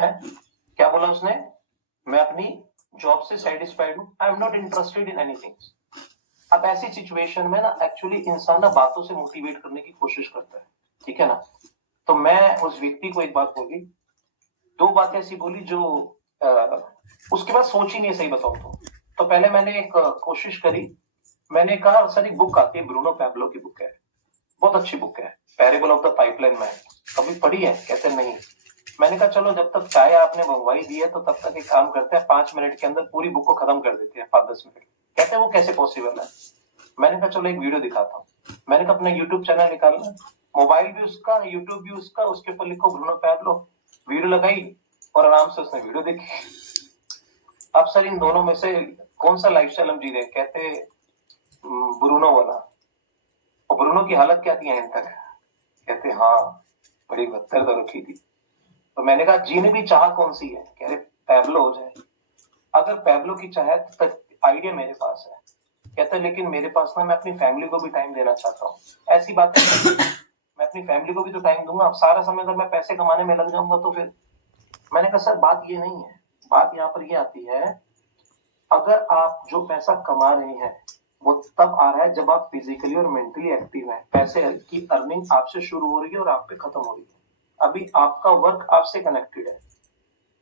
है? क्या बोला उसने? मैं अपनी जॉब से सेटिस्फाइड हूँ, I am not interested in anything. अब ऐसी सिचुएशन में ना एक्चुअली इंसान ना बातों से मोटिवेट करने की कोशिश करता है, ठीक है ना? तो मैं उस व्यक्ति को एक बात बोली, दो बातें ऐसी बोली जो उसके बाद सोच ही नहीं, सही बताऊं तो पहले मैंने एक कोशिश करी, मैंने कहा सर एक बुक आती है, ब्रूनो पैब्लो की बुक है, बहुत अच्छी बुक है, parable of the pipeline man, कभी पढ़ी है? कहते नहीं। मैंने कहा चलो जब तक चाय आपने मंगवाई दी है तो तब तक एक काम करते हैं, 5 मिनट के अंदर पूरी बुक को खत्म कर देते हैं, 5-10 मिनट। कहते हैं वो कैसे पॉसिबल है? मैंने कहा चलो एक वीडियो दिखाता हूँ। मैंने कहा अपना यूट्यूब चैनल निकालना, मोबाइल भी उसका, यूट्यूब भी उसका, उसके ऊपर लिखो ब्रूनो पैब्लो, वीडियो लगाई और आराम से उसने वीडियो देखी। अब सर इन दोनों में से कौन सा लाइफस्टाइल हम जी रहे? कहते ब्रूनो वाला। और ब्रूनो की हालत क्या थी एंड तक? कहते हाँ बड़ी बदतर तो रखी थी। तो मैंने कहा जीने भी चाह कौन सी है? कह रहे पैब्लो हो जाए। अगर पैब्लो की चाह तक आइडिया मेरे पास है। कहते लेकिन मेरे पास ना, मैं अपनी फैमिली को भी टाइम देना चाहता हूँ। ऐसी बात है, मैं अपनी फैमिली को भी तो टाइम दूंगा। अब सारा समय अगर मैं पैसे कमाने में लग जाऊंगा तो फिर। मैंने कहा सर बात ये नहीं है, बात यहाँ पर ये आती है, अगर आप जो पैसा कमा रहे हैं वो तब आ रहा है जब आप फिजिकली और मेंटली एक्टिव हैं। पैसे की अर्निंग आपसे शुरू हो रही है और आप पे खत्म हो रही है। अभी आपका वर्क आपसे कनेक्टेड है,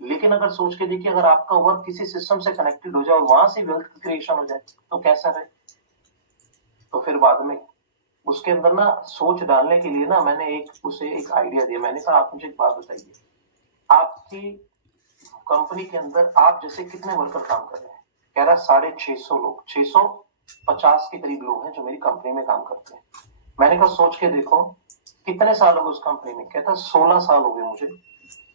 लेकिन अगर सोच के देखिए, अगर आपका वर्क किसी सिस्टम से कनेक्टेड हो जाए और वहां से वेल्थ क्रिएशन हो जाए तो कैसा रहे? तो फिर बाद में उसके अंदर ना सोच डालने के लिए ना मैंने उसे एक आइडिया दिया। मैंने कहा आप मुझे एक बात बताइए, आपकी कंपनी के अंदर आप जैसे कितने वर्कर काम कर रहे हैं? कह रहा 650 लोग, 650 के करीब लोग हैं जो मेरी कंपनी में काम करते हैं। मैंने कहा सोच के देखो कितने साल हो गए उस कंपनी में? कहता 16 साल हो गए मुझे।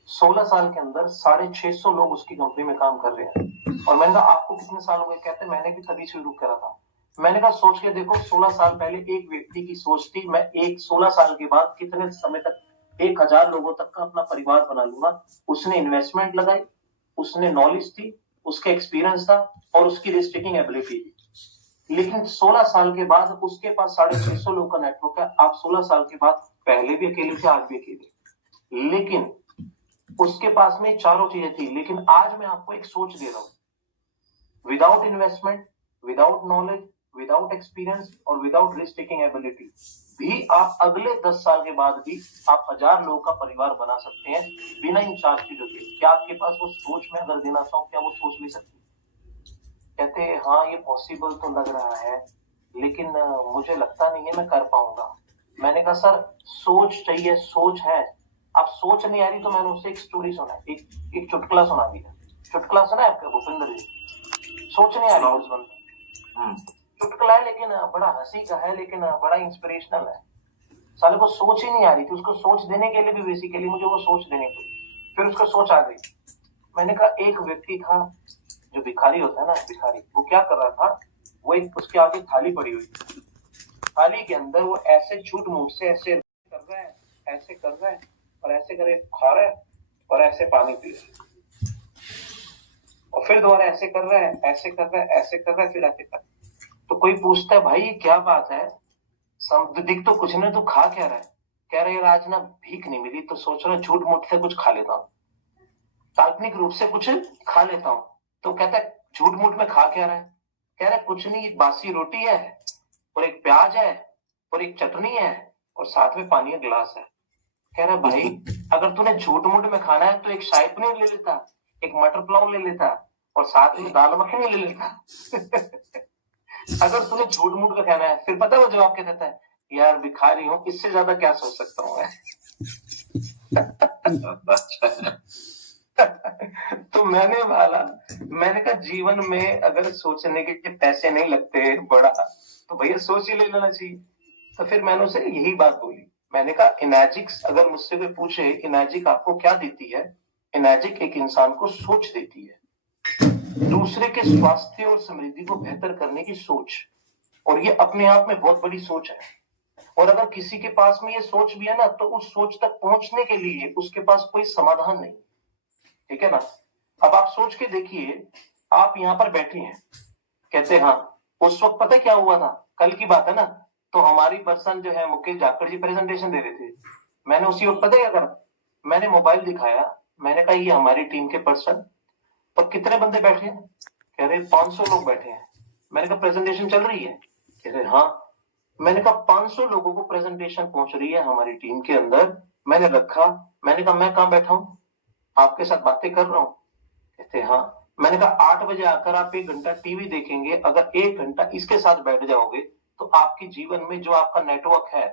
16 साल के अंदर 650 लोग उसकी कंपनी में काम कर रहे हैं। और मैंने कहा आपको कितने साल हो गए? कहते मैंने भी तभी शुरू करा था। मैंने कहा सोच के देखो 16 साल पहले एक व्यक्ति की सोच थी, मैं 16 साल के बाद कितने समय तक 1000 लोगों तक का अपना परिवार बना लूंगा। उसने इन्वेस्टमेंट लगाई, उसने नॉलेज थी, उसका एक्सपीरियंस था और उसकी रिस्क टेकिंग एबिलिटी थी। लेकिन 16 साल के बाद उसके पास 650 लोग का नेटवर्क है। आप 16 साल के बाद, पहले भी अकेले थे, आज भी अकेले, लेकिन उसके पास में चारों चीजें थी। लेकिन आज मैं आपको एक सोच दे रहा हूं, without investment, without knowledge, without experience और विदाउट रिस्क टेकिंग एबिलिटी भी आप अगले 10 साल के बाद भी आप 1000 लोगों का परिवार बना सकते हैं बिना इन 4 चीजों के। क्या आपके पास वो सोच में अगर देना चाहूं, क्या वो सोच ले सकती? कहते हैं हाँ ये पॉसिबल तो लग रहा है, लेकिन मुझे लगता नहीं है मैं कर पाऊंगा। मैंने कहा सर सोच चाहिए, सोच है। आप सोच नहीं आ रही तो मैंने उससे एक स्टोरी सुना, एक चुटकुला सुना दिया। चुटकुला सुना है आपका भूपेंद्र जी? सोच नहीं आ रही उस बंदे, चुटकुला है लेकिन बड़ा हंसी का है, लेकिन बड़ा इंस्पिरेशनल है। साले को सोच ही नहीं आ रही थी, उसको सोच देने के लिए भी बेसिकली मुझे वो सोच देनी पड़ी, फिर उसको सोच आ गई। मैंने कहा एक व्यक्ति था जो भिखारी होता है ना, भिखारी, वो क्या कर रहा था, वो एक उसके आगे थाली पड़ी हुई थी, थाली के अंदर वो ऐसे झूठ मूठ से ऐसे कर रहा है, ऐसे कर रहा है और ऐसे करे खा रहा है और ऐसे पानी पी रहा है और फिर दोबारा ऐसे कर रहा है, ऐसे कर रहा है, ऐसे कर रहा है, फिर ऐसे कर। तो कोई पूछता है भाई ये क्या बात है, दिख तो कुछ नहीं, तो खा क्या रहा है? कह रहे यार आज ना भीख नहीं मिली तो सोच रहा झूठ मूठ से कुछ खा लेता हूँ, काल्पनिक रूप से कुछ खा लेता हूँ। तो कहता है झूठ मूठ में खा क्या रहा है? कह रहा है कुछ नहीं, एक बासी रोटी है और एक प्याज है और एक चटनी है और साथ में पानी का गिलास है। कह रहा भाई अगर तूने झूठ मूठ में खाना है तो एक शाही पनीर ले लेता, एक मटर पुलाव ले लेता और साथ में दाल मखनी ले लेता। अगर तूने झूठ मूठ में खाना है, फिर पता है वो जवाब क्या देता है? यार भिखारी हूं, इससे ज्यादा क्या सोच सकता हूँ मैं। तो मैंने कहा जीवन में अगर सोचने के पैसे नहीं लगते बड़ा, तो भैया सोच ही ले लेना चाहिए। तो फिर मैंने उसे यही बात बोली। मैंने कहा इनर्जिक्स, अगर मुझसे कोई पूछे इनर्जिक आपको क्या देती है, इनर्जिक एक इंसान को सोच देती है, दूसरे के स्वास्थ्य और समृद्धि को बेहतर करने की सोच, और ये अपने आप में बहुत बड़ी सोच है। और अगर किसी के पास में ये सोच भी है ना, तो उस सोच तक पहुंचने के लिए उसके पास कोई समाधान नहीं, ठीक है ना? अब आप सोच के देखिए, आप यहाँ पर बैठे हैं, कहते हाँ उस वक्त पता क्या हुआ था, कल की बात है ना, तो हमारी पर्सन जो है मुकेश जाखड़ जी प्रेजेंटेशन दे रहे थे। मैंने उसी वक्त पता क्या करा, मैंने मोबाइल दिखाया मैंने कहा ये हमारी टीम के पर्सन। और कितने बंदे बैठे हैं? कह रहे 500 लोग बैठे हैं। मैंने कहा प्रेजेंटेशन चल रही है? कह रहे हाँ। मैंने कहा 500 लोगों को प्रेजेंटेशन पहुंच रही है हमारी टीम के अंदर। मैंने रखा, मैंने कहा मैं कहां बैठा हूं, आपके साथ बातें कर रहा हूं। कहते हाँ। मैंने कहा 8 बजे आकर आप 1 घंटा टीवी देखेंगे, अगर 1 घंटा इसके साथ बैठ जाओगे तो आपके जीवन में जो आपका नेटवर्क है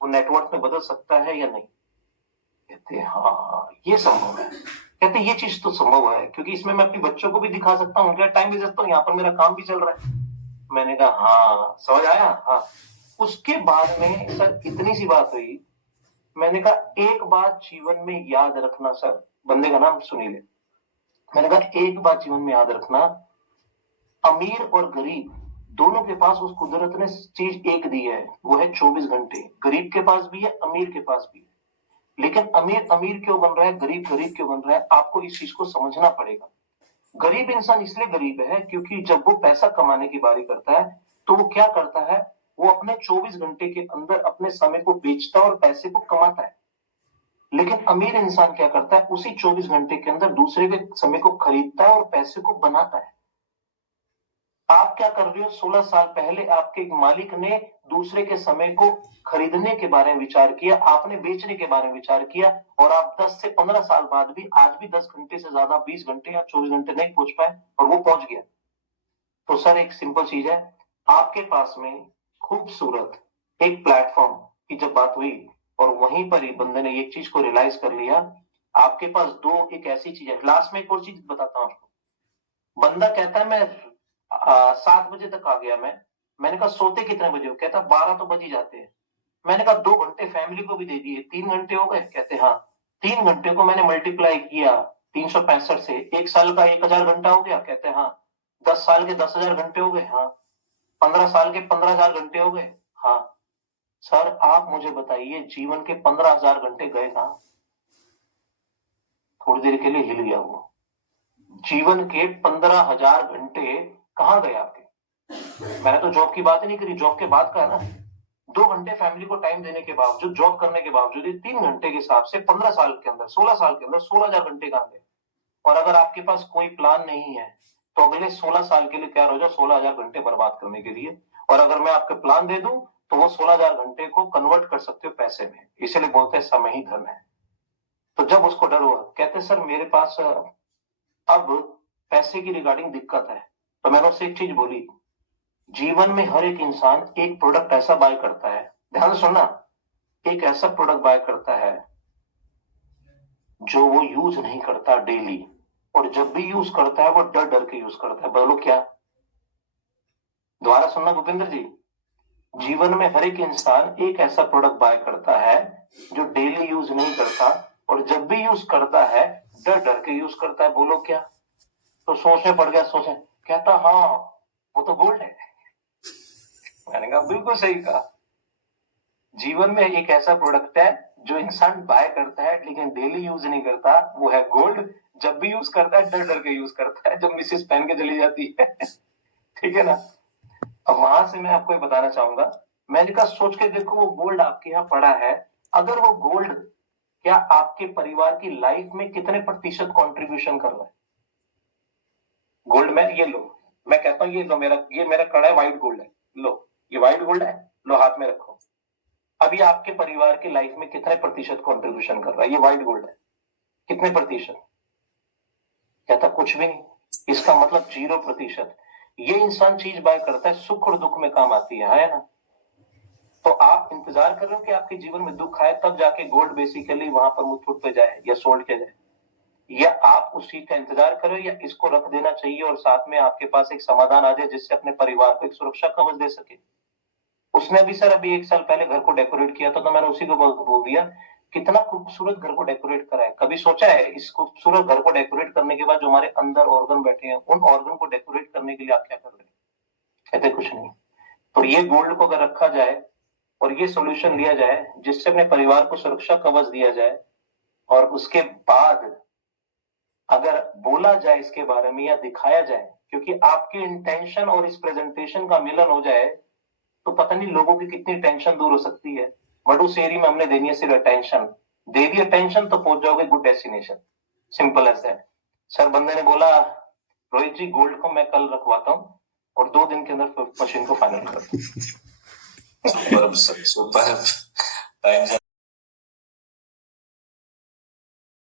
वो नेटवर्क में बदल सकता है या नहीं? कहते हाँ ये संभव है। कहते ये चीज तो संभव है क्योंकि इसमें मैं अपने बच्चों को भी दिखा सकता हूँ, उनका टाइम भी दे सकता हूँ, यहाँ पर मेरा काम भी चल रहा है। मैंने कहा हाँ समझ आया। हाँ। उसके बाद में सर इतनी सी बात हुई। मैंने कहा एक बात जीवन में याद रखना सर, बंदे का नाम सुनील है। मैंने कहा एक बात जीवन में याद रखना, अमीर और गरीब दोनों के पास उस कुदरत ने चीज एक दी है, वो है 24 घंटे। गरीब के पास भी है, अमीर के पास भी है। लेकिन अमीर अमीर क्यों बन रहा है, गरीब गरीब क्यों बन रहा है, आपको इस चीज को समझना पड़ेगा। गरीब इंसान इसलिए गरीब है क्योंकि जब वो पैसा कमाने की बारी करता है तो वो क्या करता है, वो अपने 24 घंटे के अंदर अपने समय को बेचता है और पैसे को कमाता है। लेकिन अमीर इंसान क्या करता है, उसी 24 घंटे के अंदर दूसरे के समय को खरीदता है और पैसे को बनाता है। आप क्या कर रहे हो, 16 साल पहले आपके एक मालिक ने दूसरे के समय को खरीदने के बारे में विचार किया, आपने बेचने के बारे में विचार किया, और आप 10 से 15 साल बाद भी आज भी 10 घंटे से ज्यादा 20 घंटे या 24 घंटे नहीं पहुंच पाए और वो पहुंच गया। तो सर एक सिंपल चीज है, आपके पास में खूबसूरत एक प्लेटफॉर्म की जब बात हुई और वहीं पर ही बंदे ने एक चीज को रियलाइज कर लिया, आपके पास दो एक ऐसी चीज है। लास्ट में एक और चीज बताता हूं आपको। बंदा कहता है मैं 7 बजे तक आ गया। मैंने कहा सोते कितने बजे हो? कहता 12 तो बज ही जाते हैं। मैंने कहा 2 घंटे फैमिली को भी दे दिए, 3 घंटे हो गए? कहते हाँ। 3 घंटे को मैंने मल्टीप्लाई किया 365 से, 1 साल का 1000 घंटा हो गया? कहते हाँ। 10 साल के 10,000 घंटे हो गए? हाँ। 15 साल के 15,000 घंटे हो गए? हाँ। सर आप मुझे बताइए जीवन के 15,000 घंटे गए कहां? थोड़ी देर के लिए हिल गया वो। जीवन के 15,000 घंटे कहां गए आपके? मैंने तो जॉब की बात ही नहीं करी, जॉब के बाद का है ना। 2 घंटे फैमिली को टाइम देने के बावजूद, जॉब करने के बावजूद 3 घंटे के हिसाब से 15 साल के अंदर, 16 साल के अंदर 16,000 घंटे कहां गए? और अगर आपके पास कोई प्लान नहीं है तो अगले 16 साल के लिए तैयार हो जाओ 16,000 घंटे बर्बाद करने के लिए। और अगर मैं आपको प्लान दे दूं तो वो 16,000 घंटे को कन्वर्ट कर सकते हो पैसे में, इसीलिए बोलते हैं समय ही धन है। तो जब उसको डर हुआ, कहते सर मेरे पास अब पैसे की रिगार्डिंग दिक्कत है। तो मैंने उससे एक चीज बोली, जीवन में हर एक इंसान एक प्रोडक्ट ऐसा बाय करता है, ध्यान से सुनना, एक ऐसा प्रोडक्ट बाय करता है जो वो यूज नहीं करता डेली, और जब भी यूज करता है वो डर डर के यूज करता है। बोलो क्या? दोबारा सुनना भूपेंद्र जी। जीवन में हर एक इंसान एक ऐसा प्रोडक्ट बाय करता है जो डेली यूज नहीं करता, और जब भी यूज करता है डर डर के यूज करता है। बोलो क्या? तो सोचने पड़ गया, सोचे। कहता हाँ वो तो गोल्ड है। मैंने कहा बिल्कुल सही कहा। जीवन में एक ऐसा प्रोडक्ट है जो इंसान बाय करता है लेकिन डेली यूज नहीं करता, वो है गोल्ड। जब भी यूज करता है डर डर के यूज करता है, जब मिसेस पहन के चली जाती है। ठीक है ना? अब वहां से मैं आपको ये बताना चाहूंगा, मैंने कहा सोच के देखो वो गोल्ड आपके यहाँ पड़ा है, अगर वो गोल्ड क्या आपके परिवार की लाइफ में कितने प्रतिशत कंट्रीब्यूशन कर रहा है? गोल्ड में ये लो, मैं कहता हूँ ये लो, ये मेरा कड़ा है, व्हाइट गोल्ड है, लो ये व्हाइट गोल्ड है, लो हाथ में रखो। अभी आपके परिवार की लाइफ में कितने प्रतिशत कंट्रीब्यूशन कर रहा है? ये व्हाइट गोल्ड है, कितने प्रतिशत? कहता कुछ भी नहीं। इसका मतलब 0%। ये इंसान चीज बाय करता है, सुख और दुख में काम आती है ना? तो आप इंतजार कर रहे हो कि आपके जीवन में दुख आए तब जाके गोल्ड बेसिकली वहां पर मुथूट पे जाए या सोल्ड के जाए, या आप उस चीज का इंतजार करो, या इसको रख देना चाहिए और साथ में आपके पास एक समाधान आ जाए जिससे अपने परिवार को एक सुरक्षा कवच दे सके। उसने भी सर अभी 1 साल पहले घर को डेकोरेट किया था, तो मैंने उसी को बोल दिया कितना खूबसूरत घर को डेकोरेट करा है। कभी सोचा है इस खूबसूरत घर को डेकोरेट करने के बाद जो हमारे अंदर ऑर्गन बैठे हैं, उन ऑर्गन को डेकोरेट करने के लिए आप क्या कर रहे हैं? कहते कुछ नहीं। तो ये गोल्ड को अगर रखा जाए और ये सोल्यूशन लिया जाए जिससे अपने परिवार को सुरक्षा कवच दिया जाए, और उसके बाद अगर बोला जाए इसके बारे में या दिखाया जाए, क्योंकि आपके इंटेंशन और इस प्रेजेंटेशन का मिलन हो जाए तो पता नहीं लोगों की कितनी टेंशन दूर हो सकती है। मडू शेरी में हमने देनी है सिर्फ अटेंशन, दे दी अटेंशन तो पहुंच जाओगे good destination. Simple as that. Sir बंदे ने बोला रोहित जी गोल्ड को मैं कल रखवाता हूँ और 2 दिन के अंदर मशीन को फाइनल कर दूं। Super time